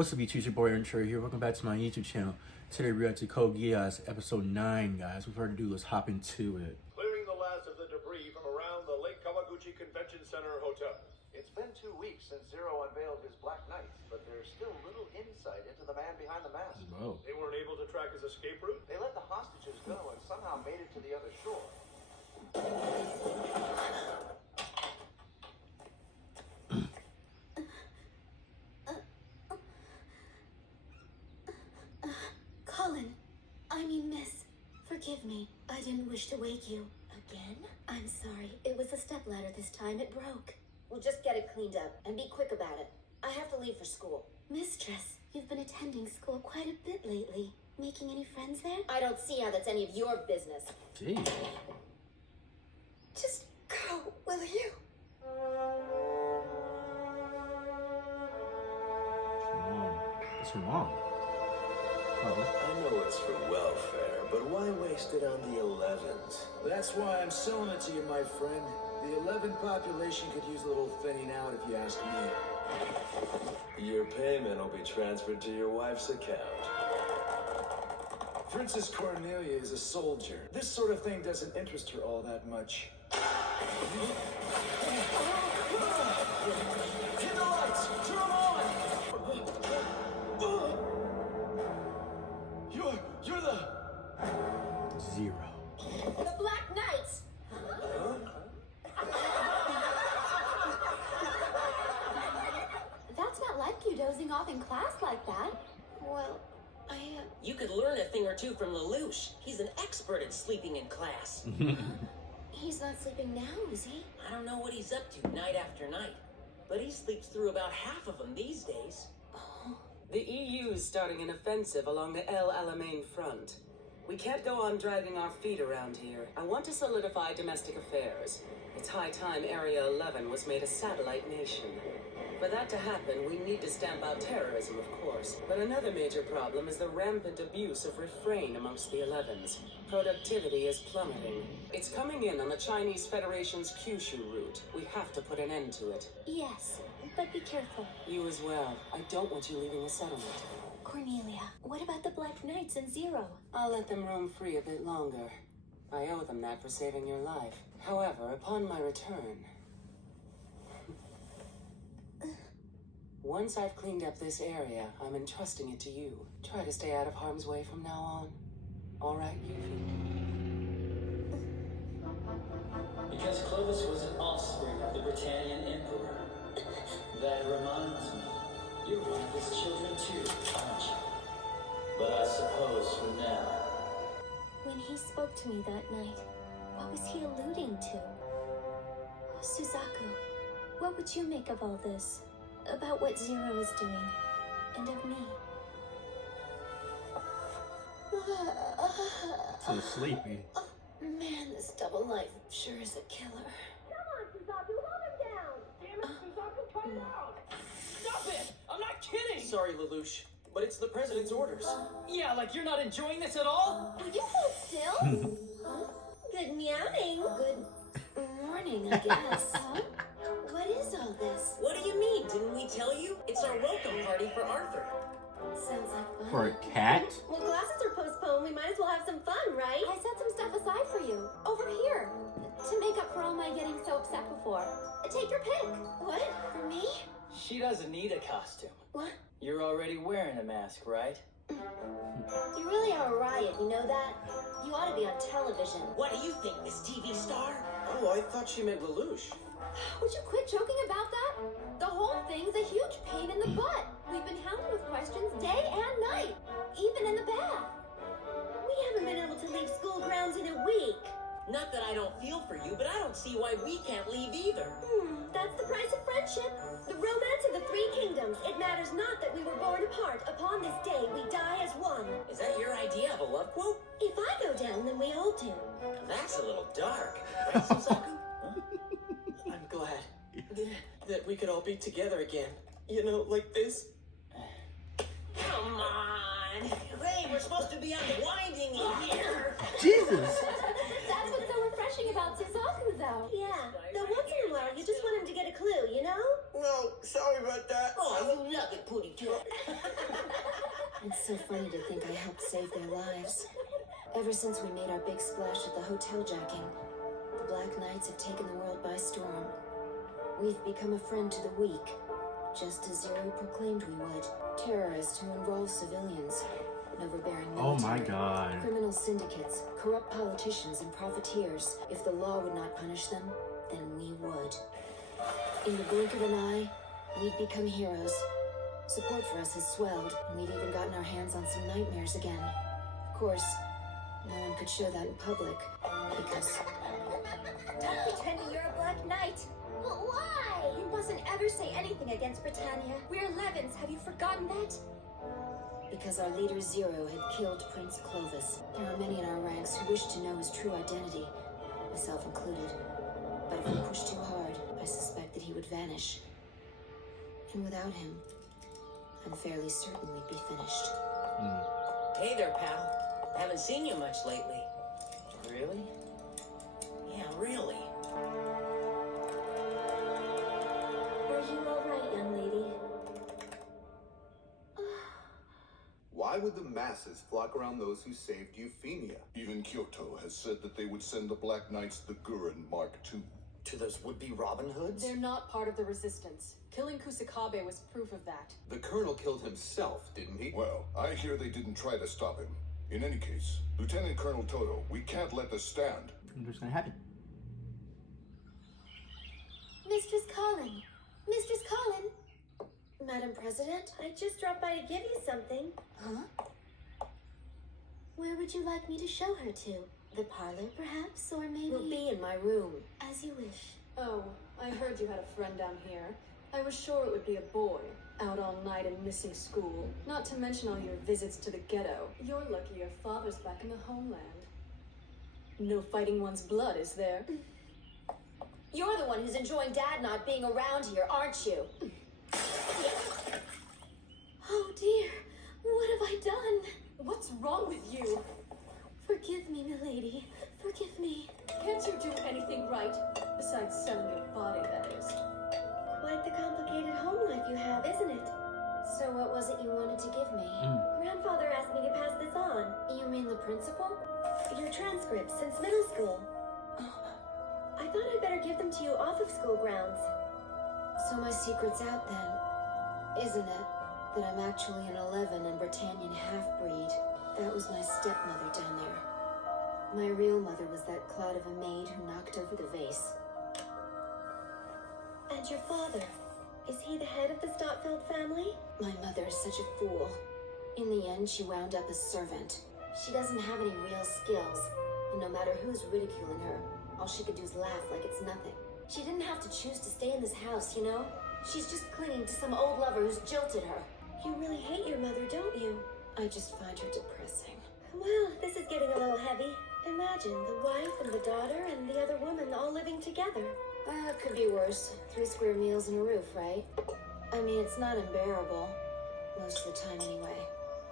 What's up, YouTube? It's your boy Aaron here. Welcome back to my YouTube channel. Today we're at Geass episode 9, guys. Without further ado, let's hop into it. Clearing the last of the debris from around the Lake Kawaguchi Convention Center Hotel. It's been 2 weeks since Zero unveiled his Black Knights, but there's still little insight into the man behind the mask. Whoa. They weren't able to track his escape route. They let the hostages go and somehow made it to the other shore. Colin, Miss, forgive me. I didn't wish to wake you. Again? I'm sorry. It was a stepladder this time. It broke. We'll just get it cleaned up, and be quick about it. I have to leave for school. Mistress, you've been attending school quite a bit lately. Making any friends there? I don't see how that's any of your business. Jeez. Just go, will you? What's your mom? I know it's for welfare, but why waste it on the 11s? That's why I'm selling it to you, my friend. The 11 population could use a little thinning out, if you ask me. Your payment will be transferred to your wife's account. Princess Cornelia is a soldier. This sort of thing doesn't interest her all that much. Hit the lights! Turn them on! You're the... Zero. The Black Knights! That's not like you dozing off in class like that. Well, You could learn a thing or two from Lelouch. He's an expert at sleeping in class. He's not sleeping now, is he? I don't know what he's up to night after night, but he sleeps through about half of them these days. The EU is starting an offensive along the El Alamein front. We can't go on dragging our feet around here. I want to solidify domestic affairs. It's high time Area 11 was made a satellite nation. For that to happen, we need to stamp out terrorism, of course. But another major problem is the rampant abuse of Refrain amongst the 11s. Productivity is plummeting. It's coming in on the Chinese Federation's Kyushu route. We have to put an end to it. Yes, but be careful. You as well. I don't want you leaving the settlement. Cornelia, what about the Black Knights and Zero? I'll let them roam free a bit longer. I owe them that for saving your life. However, upon my return... Once I've cleaned up this area, I'm entrusting it to you. Try to stay out of harm's way from now on. All right, Yuffie? Because Clovis was an offspring of the Britannian Emperor. That reminds me, you're one of his children too, aren't you? But I suppose for now... When he spoke to me that night, what was he alluding to? Suzaku, what would you make of all this? About what Zero is doing, and of me? So sleepy. Man, this double life sure is a killer. come on, Suzaku, hold him down! Damn it, Suzaku, cut it out! Stop it! I'm not kidding! Sorry, Lelouch, but it's the president's orders. Yeah, like you're not enjoying this at all? Will you hold still? Good meowing. Good morning, I guess. What is all this? What do you mean? Didn't we tell you? It's our welcome party for Arthur. Sounds like fun. For a cat? Well, classes are postponed. We might as well have some fun, right? I set some stuff aside for you. Over here. To make up for all my getting so upset before. Take your pick. What? For me? She doesn't need a costume. What? You're already wearing a mask, right? You really are a riot, you know that? You ought to be on television. What do you think, Miss TV star? Oh, I thought she meant Lelouch. Would you quit joking about that? The whole thing's a huge pain in the butt. We've been hounded with questions day and night, even in the bath. We haven't been able to leave school grounds in a week. Not that I don't feel for you, but I don't see why we can't leave either. That's the price of friendship. The romance of the Three Kingdoms. It matters not that we were born apart. Upon this day, we die as one. Is that your idea of a love quote? If I go down, then we all do. That's a little dark. Right, Suzaku? I'm glad that we could all be together again. You know, like this. Come on. Hey, we're supposed to be unwinding in here. Jesus! That's what's so refreshing about Suzaku, though. Yeah, though once in a while, you just want him to get a clue, you know? No, sorry about that. Oh, you love it, Pootie Cat. so funny to think I helped save their lives. Ever since we made our big splash at the hotel jacking, the Black Knights have taken the world by storm. We've become a friend to the weak, just as Zero proclaimed we would. Terrorists who involve civilians, an overbearing military, Oh my god. criminal syndicates, corrupt politicians, and profiteers. If the law would not punish them, then we would. In the blink of an eye, we'd become heroes. Support for us has swelled, and we've even gotten our hands on some nightmares again. Of course, no one could show that in public, because... Stop pretending you're a Black Knight! But why? You mustn't ever say anything against Britannia. We're 11s, have you forgotten that? Because our leader Zero had killed Prince Clovis. There are many in our ranks who wish to know his true identity, myself included. But if we push too hard, I suspect that he would vanish. And without him, I'm fairly certain we'd be finished. Hey there, pal. Haven't seen you much lately. Really? Yeah, really. Are you all right, young lady? Why would the masses flock around those who saved Euphemia? Even Kyoto has said that they would send the Black Knights the Gurren Mark II. To those would-be Robin Hoods? They're not part of the resistance. Killing Kusakabe was proof of that. The Colonel killed himself, didn't he? Well, I hear they didn't try to stop him. In any case, Lieutenant Colonel Toto, we can't let this stand. What's gonna happen? Mistress Colin! Mistress Colin! Madam President, I just dropped by to give you something. Huh? Where would you like me to show her to? The parlor, perhaps? Or maybe... We'll be in my room. As you wish. Oh, I heard you had a friend down here. I was sure it would be a boy, out all night and missing school. Not to mention all your visits to the ghetto. You're lucky your father's back in the homeland. No fighting one's blood, is there? You're the one who's enjoying Dad not being around here, aren't you? Oh dear, what have I done? What's wrong with you? Forgive me, milady. Forgive me. Can't you do anything right? Besides selling your body, that is. Quite the complicated home life you have, isn't it? So what was it you wanted to give me? Grandfather asked me to pass this on. You mean the principal? Your transcripts since middle school. I thought I'd better give them to you off of school grounds. So my secret's out then, isn't it? That I'm actually an 11 and Britannian half-breed. That was my stepmother down there. My real mother was that clod of a maid who knocked over the vase. And your father? Is he the head of the Stotfeld family? My mother is such a fool. In the end, she wound up a servant. She doesn't have any real skills, and no matter who's ridiculing her, all she could do is laugh like it's nothing. She didn't have to choose to stay in this house, you know? She's just clinging to some old lover who's jilted her. You really hate your mother, don't you? I just find her depressing. Well, this is getting a little heavy. Imagine the wife and the daughter and the other woman all living together. It could be worse. 3 square meals and a roof, right? I mean, it's not unbearable. Most of the time, anyway.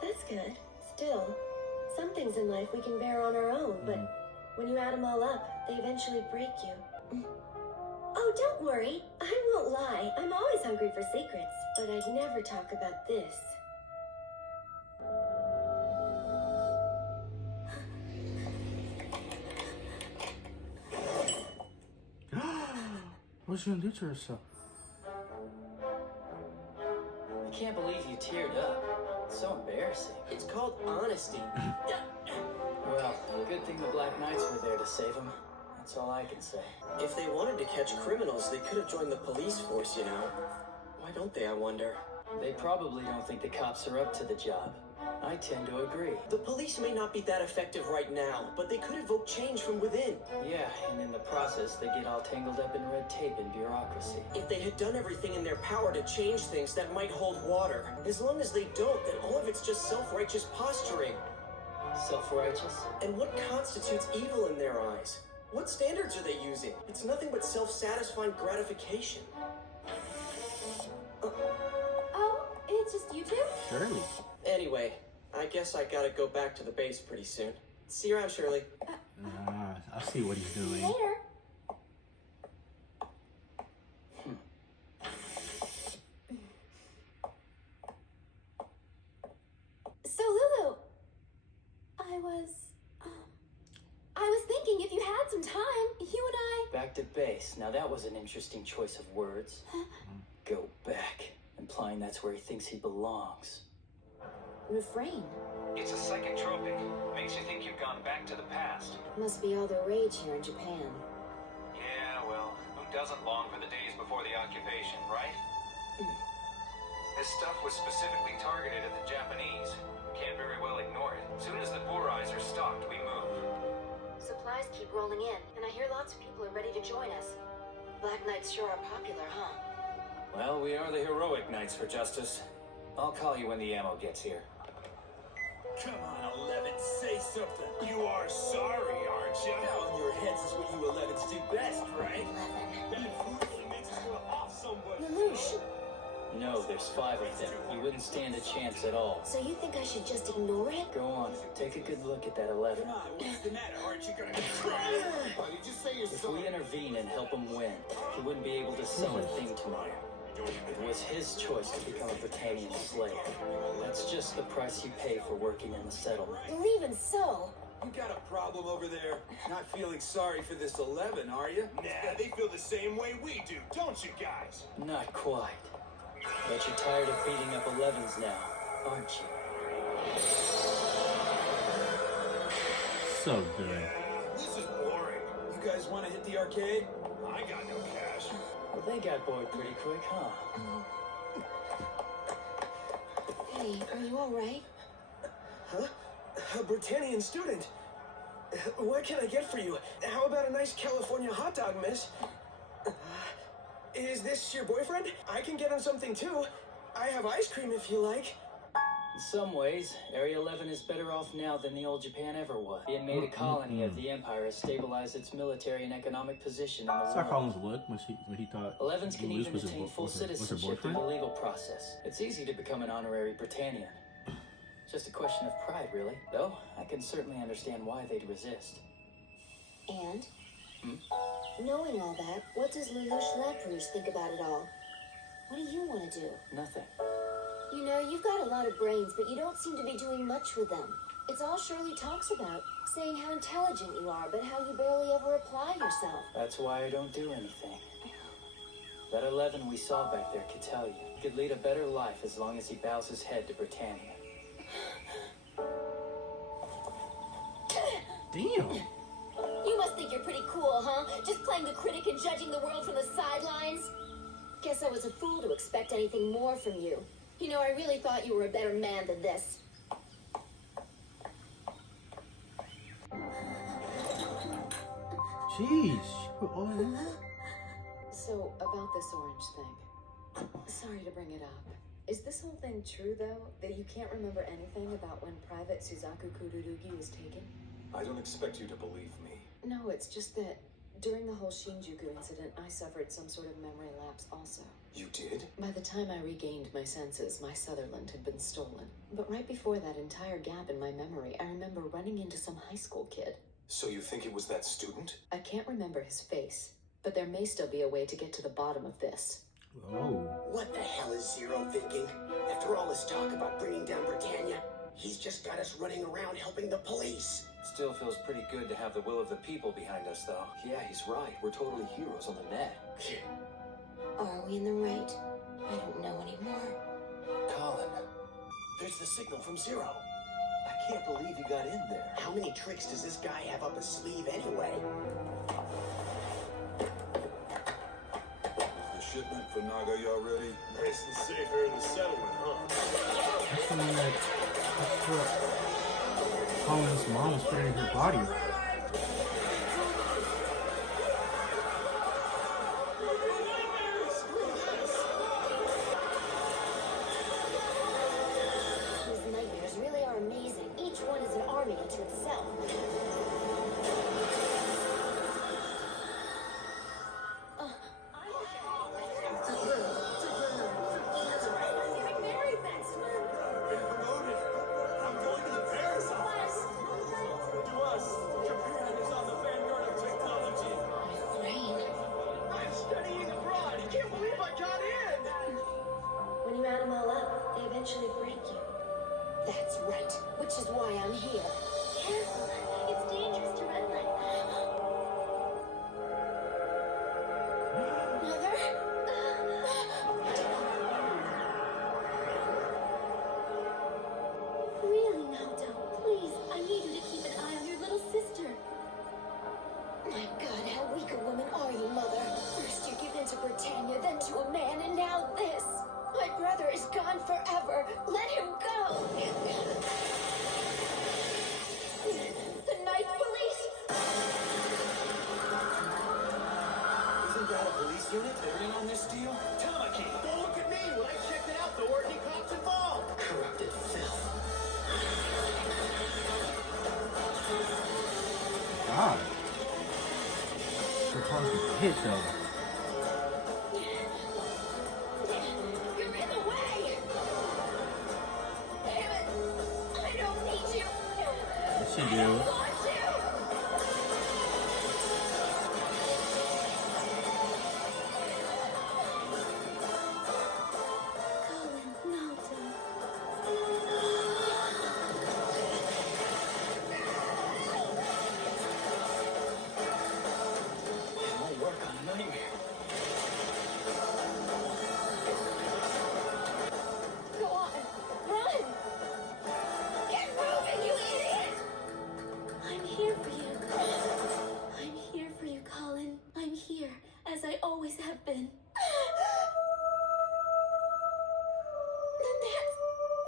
That's good. Still, some things in life we can bear on our own, but when you add them all up, they eventually break you. Oh, don't worry. I won't lie. I'm always hungry for secrets, but I'd never talk about this. What's she gonna do to herself? I can't believe you teared up. It's so embarrassing. It's called honesty. Well, good thing the Black Knights were there to save him. That's all I can say. If they wanted to catch criminals, they could have joined the police force, you know. Why don't they, I wonder? They probably don't think the cops are up to the job. I tend to agree. The police may not be that effective right now, but they could evoke change from within. Yeah, and in the process, they get all tangled up in red tape and bureaucracy. If they had done everything in their power to change things, that might hold water. As long as they don't, then all of it's just self-righteous posturing. Self-righteous? And what constitutes evil in their eyes? What standards are they using? It's nothing but self-satisfying gratification. Oh, it's just you two? Shirley. Anyway, I guess I gotta go back to the base pretty soon. See you around, Shirley. I see what he's doing. Later. So base. Now that was an interesting choice of words. Go back, implying that's where he thinks he belongs. Refrain. It's a psychotropic. Makes you think you've gone back to the past. Must be all the rage here in Japan. Yeah, well, who doesn't long for the days before the occupation, right? This stuff was specifically targeted at the Japanese. Can't very well ignore it. As soon as the Borais are stocked, we move. Supplies keep rolling in, and I hear lots of people are ready to join us. Black Knights sure are popular, huh? Well, we are the heroic knights for justice. I'll call you when the ammo gets here. Come on, 11, say something. You are sorry, aren't you? Now in your heads is what you 11s do best, right? 11. Lelouch! No, there's 5 of them. You wouldn't stand a chance at all. So you think I should just ignore it? Go on, take a good look at that 11. Come on, what's the matter? Aren't you gonna Why did you say you're If sorry? we intervene and help him win, he wouldn't be able to sell a thing tomorrow. It was his choice to become a Britannian slave. That's just the price you pay for working in the settlement. Well, even so. You got a problem over there? Not feeling sorry for this 11, are you? Nah, they feel the same way we do, don't you guys? Not quite. But you're tired of beating up 11s now, aren't you? So good. This is boring. You guys want to hit the arcade? I got no cash. Well, they got bored pretty quick, huh? Hey, are you alright? Huh? A Britannian student? What can I get for you? How about a nice California hot dog, miss? Is this your boyfriend? I can get him something too. I have ice cream if you like. In some ways, Area 11 is better off now than the old Japan ever was. Being made a colony of the Empire has stabilized its military and economic position in the That's world. how Collins looked when he thought 11s can Lelouch even was his attain full was her citizenship through boyfriend. the legal process. It's easy to become an honorary Britannian. Just a question of pride, really. Though, I can certainly understand why they'd resist. And? Knowing all that, what does Lelouch Lamperouge think about it all? What do you want to do? Nothing. You know, you've got a lot of brains, but you don't seem to be doing much with them. It's all Shirley talks about, saying how intelligent you are, but how you barely ever apply yourself. That's why I don't do anything. That 11 we saw back there could tell you. He could lead a better life as long as he bows his head to Britannia. Damn. You must think you're pretty cool, huh? Just playing the critic and judging the world from the sidelines? Guess I was a fool to expect anything more from you. You know, I really thought you were a better man than this. Jeez. She put all that in there? So, about this orange thing. Sorry to bring it up. Is this whole thing true, though? That you can't remember anything about when Private Suzaku Kururugi was taken? I don't expect you to believe me. No, it's just that during the whole Shinjuku incident, I suffered some sort of memory lapse also. You did? By the time I regained my senses, my Sutherland had been stolen. But right before that entire gap in my memory, I remember running into some high school kid. So you think it was that student? I can't remember his face, but there may still be a way to get to the bottom of this. Oh. What the hell is Zero thinking? After all this talk about bringing down Britannia, he's just got us running around helping the police. Still feels pretty good to have the will of the people behind us, though. Yeah, he's right. We're totally heroes on the net. Are we in the right? I don't know anymore. Colin. There's the signal from Zero. I can't believe he got in there. How many tricks does this guy have up his sleeve anyway? The shipment for Naga y'all ready? Nice and safe here in the settlement, huh? That's the one that's what Colin's mom was putting in her body. These nightmares really are amazing. Each one is an army unto itself. When you add them all up, they eventually break you. That's right, which is why I'm here. Careful, it's dangerous to run like that. hit though. You're in the way! Damn it! I don't need you! Yes, you I do. don't want you! Colin, no, It won't work on a nightmare. Go on! Run! Get moving, you idiot! I'm here for you. I'm here for you, Colin. I'm here, as I always have been.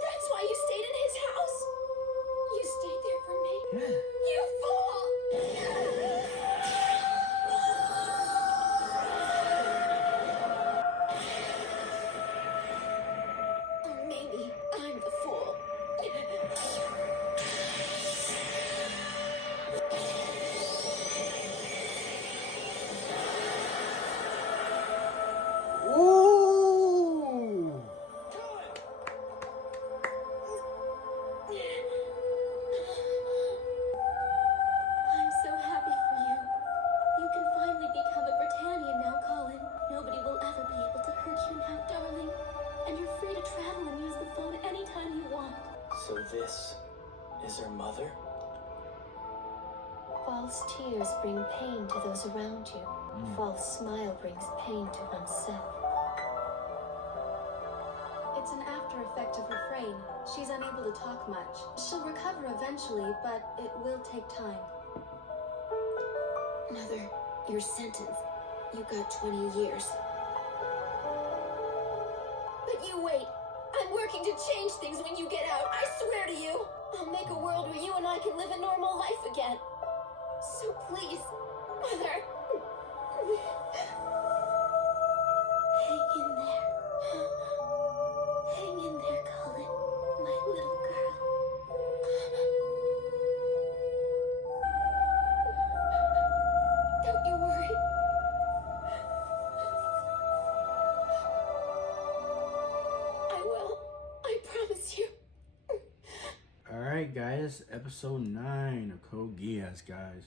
That's why you stayed in his house. You stayed there for me. You fool! Or maybe I'm the fool. Ooh! I'm so happy for you. You can finally become a Britannian now, Colin. Nobody will ever be able to hurt you now, darling. And you're free to travel and use the phone anytime you want. So this is her mother? False tears bring pain to those around you. False smile brings pain to oneself. It's an after effect of Refrain. She's unable to talk much. She'll recover eventually, but it will take time. Mother, your sentence. You got 20 years. But you wait. I'm working to change things when you get out. I swear to you. I'll make a world where you and I can live a normal life again. So please, Mother. Hang in there. Hang in there, Colin. My little girl. Don't you worry. I will. I promise you. Alright guys, episode 9 of Code Geass, guys.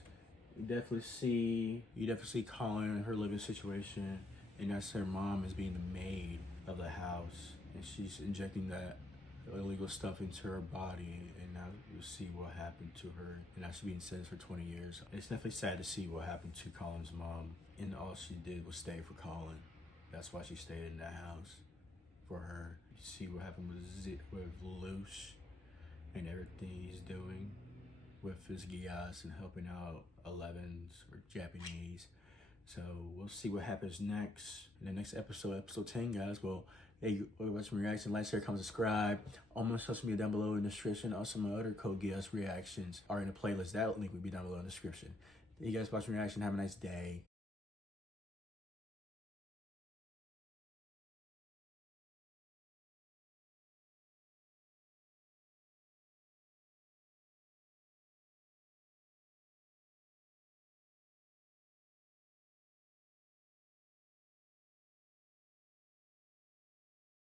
You definitely see Colin and her living situation, and that's her mom as being the maid of the house, and she's injecting that illegal stuff into her body, and now you'll see what happened to her, and now she's being sentenced for 20 years. It's definitely sad to see what happened to Colin's mom, and all she did was stay for Colin. That's why she stayed in that house for her. You see what happened with Lelouch and everything he's doing with his Geass and helping out 11s or Japanese. So we'll see what happens next in the next episode, episode 10, guys. Well, hey, watch my reaction, like, share, comment, subscribe. All my social media down below in the description. Also, my other Code Geass reactions are in the playlist. That link will be down below in the description. You guys watch my reaction. Have a nice day.